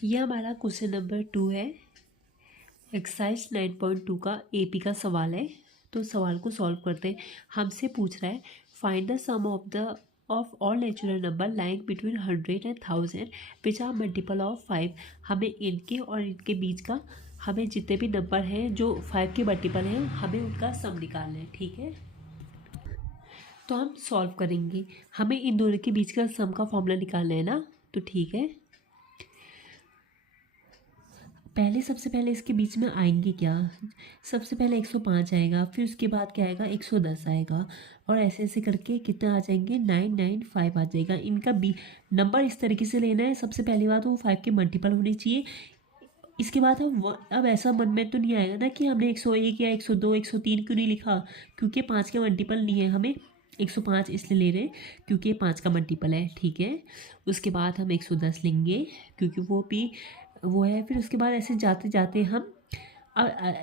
ये हमारा question number 2 है। एक्सरसाइज 9.2 का एपी का सवाल है। तो सवाल को सॉल्व करते हैं। हमसे पूछ रहा है find the sum of all natural number lying between 100 and 1000 which are multiple of 5। हमें इनके और इनके बीच का, हमें जितने भी नंबर हैं जो 5 के मल्टीपल हैं, हमें उनका सम निकालना है। ठीक है, तो हम सॉल्व करेंगे। हमें इन दोनों के बीच का सम का फॉर्मूला निकालना है ना, तो ठीक है। सबसे पहले इसके बीच में आएंगे क्या, सबसे पहले 105 आएगा, फिर उसके बाद क्या आएगा 110 आएगा, और ऐसे ऐसे करके कितना आ जाएंगे 995 आ जाएगा। इनका बी नंबर इस तरीके से लेना है। सबसे पहली बात वो 5 के मल्टीपल होने चाहिए। इसके बाद हम अब ऐसा मन में तो नहीं आएगा ना कि हमने 101 या 102 103 क्यों नहीं लिखा, क्योंकि 5 का मल्टीपल नहीं है। हमें 105 इसलिए ले रहे हैं क्योंकि 5 का मल्टीपल है। ठीक है, उसके बाद हम 110 लेंगे क्योंकि वो है। फिर उसके बाद ऐसे जाते जाते हम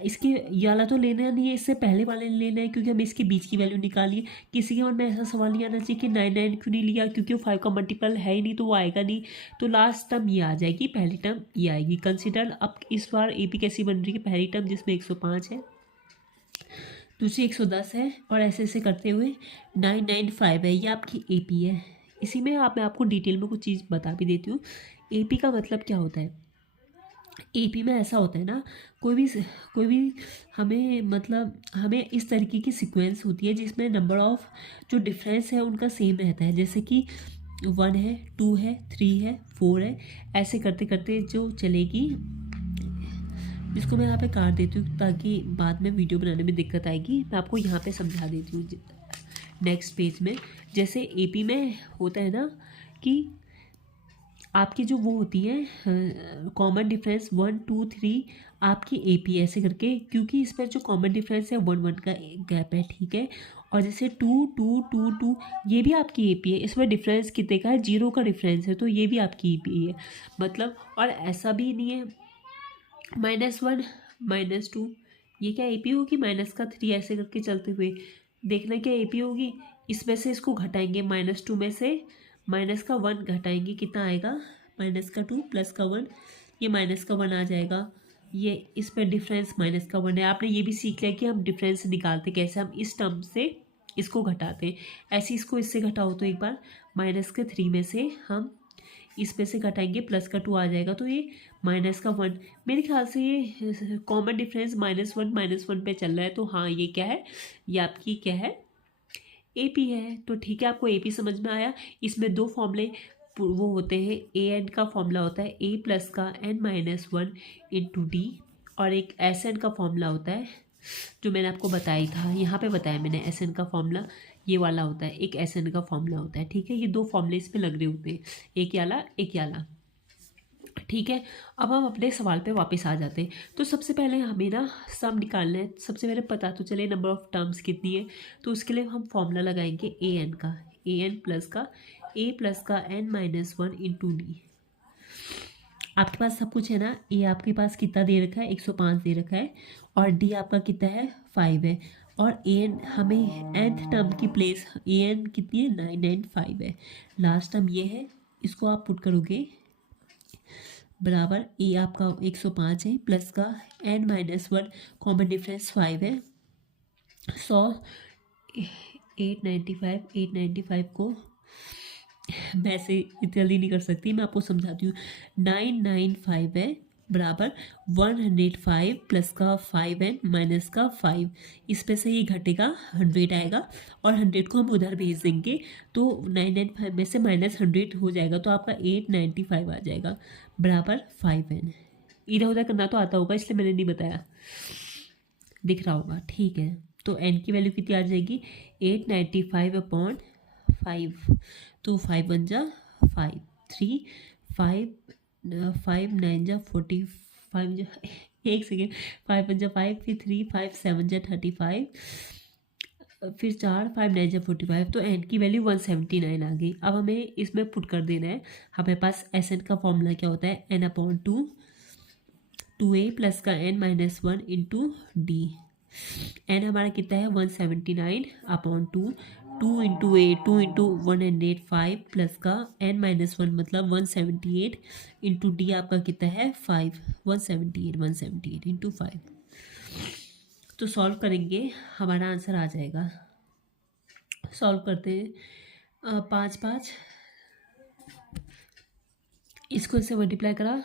इसके ये वाला तो लेना नहीं है, इससे पहले वाले लेना है क्योंकि हमें इसके बीच की वैल्यू निकाली है। किसी के मन में ऐसा सवाल नहीं आना चाहिए कि 99 क्यों नहीं लिया, क्योंकि वो 5 का मल्टीपल है ही नहीं, तो वो आएगा नहीं। तो लास्ट टर्म ये आ जाएगी, पहली टर्म ये आएगी। कंसिडर अब इस बार एपी कैसी बन रही है, पहली टर्म जिसमें 105 है, दूसरी 110 है, और ऐसे ऐसे करते हुए 995 है। ये आपकी एपी है। इसी में मैं आपको डिटेल में कुछ चीज़ बता भी देती हूँ। एपी का मतलब क्या होता है। एपी में ऐसा होता है ना, कोई भी हमें मतलब हमें इस तरीके की सीक्वेंस होती है जिसमें नंबर ऑफ जो डिफरेंस है उनका सेम रहता है। जैसे कि 1 है, 2 है, 3 है, 4 है, ऐसे करते करते जो चलेगी। इसको मैं यहाँ पे काट देती हूँ ताकि बाद में वीडियो बनाने में दिक्कत आएगी। मैं आपको यहाँ पे समझा देती हूँ नेक्स्ट पेज में। जैसे एपी में होता है ना कि आपकी जो वो होती है कॉमन डिफरेंस 1 2 3 आपकी एपी ऐसे करके, क्योंकि इस पर जो कॉमन डिफरेंस है 1 1 का गैप है। ठीक है, और जैसे 2 2 2 2 ये भी आपकी एपी है। इसमें डिफरेंस कितने का है, 0 का डिफरेंस है, तो ये भी आपकी एपी है मतलब। और ऐसा भी नहीं है -1 -2, ये क्या एपी होगी, -3 ऐसे करके चलते हुए देखना क्या एपी होगी। इसमें से इसको घटाएंगे, -2 में से -1 घटाएंगे, कितना आएगा -2 +1, ये -1 आ जाएगा। ये इस पर डिफरेंस -1 है। आपने ये भी सीख लिया कि हम डिफरेंस निकालते कैसे, हम इस टर्म से इसको घटाते हैं। ऐसे इसको इससे घटाओ तो एक बार -3 में से हम इस पे से घटाएंगे, +2 आ जाएगा, तो ये -1। मेरे ख्याल से ये कॉमन डिफरेंस -1 पे चल रहा है। तो हाँ, ये क्या है, ये आपकी क्या है, एपी है। तो ठीक है, आपको एपी समझ में आया। इसमें दो फॉर्मूले वो होते हैं। ए एन का फॉर्मूला होता है A+ का n-1 इंटू डी, और एक एस एन का फॉर्मूला होता है जो मैंने आपको बताया था, यहाँ पे बताया मैंने। एस एन का फॉर्मूला ये वाला होता है, एक एस एन का फॉर्मूला होता है। ठीक है, ये दो फॉर्मूले इस पर लग रहे होते हैं, एक याला एक याला। ठीक है, अब हम अपने सवाल पे वापस आ जाते हैं। तो सबसे पहले हमें ना सम निकालना है। सबसे पहले पता तो चले नंबर ऑफ टर्म्स कितनी है, तो उसके लिए हम फॉर्मूला लगाएंगे ए एन का, A+ का n-1 इंटू डी। आपके पास सब कुछ है ना। ए आपके पास कितना दे रखा है, 105 दे रखा है, और डी आपका कितना है 5 है, और ए एन हमें nth टर्म की प्लेस ए एन कितनी है 995 है। लास्ट टर्म ये है, इसको आप पुट करोगे बराबर ए आपका 105 है, प्लस का n-1 कॉमन डिफरेंस 5 है। 100 895 को मैं ऐसे जल्दी नहीं कर सकती, मैं आपको समझाती हूँ। 995 है बराबर 105 प्लस का 5n माइनस का 5, इस पे से ये घटेगा 100 आएगा, और 100 को हम उधर भेज देंगे तो 995 में से -100 हो जाएगा, तो आपका 895 आ जाएगा बराबर 5n। इधर उधर करना तो आता होगा, इसलिए मैंने नहीं बताया, दिख रहा होगा। ठीक है, तो n की वैल्यू कितनी आ जाएगी 895/5, तो 5 1 जा 5 3 5 5 9 जा 45 जा एक सेकेंड, 5 1 जा 5, फिर 3 5 7 जा 35, फिर 4 5 9 जा 45, तो n की वैल्यू 179 आ गई। अब हमें इसमें पुट कर देना है। हमारे पास एस एन का फॉर्मूला क्या होता है, n/2 2a+ का n-1 इंटू डी। एन हमारा कितना है 179/2, 2 × 105 प्लस का n-1 मतलब 178 इंटू डी आपका कितना है 5 178 इंटू 5। तो सॉल्व करेंगे हमारा आंसर आ जाएगा। सॉल्व करते हैं 5 इसको इससे मल्टीप्लाई करा,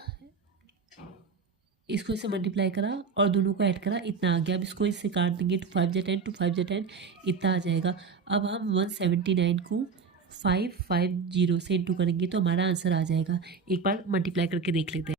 इसको इससे मल्टीप्लाई करा और दोनों को ऐड करा, इतना आ गया। अब इसको इससे काट देंगे, 2 5 × 10 2 5 × 10 इतना आ जाएगा। अब हम 179 को 550 से इंटू करेंगे तो हमारा आंसर आ जाएगा। एक बार मल्टीप्लाई करके देख लेते हैं।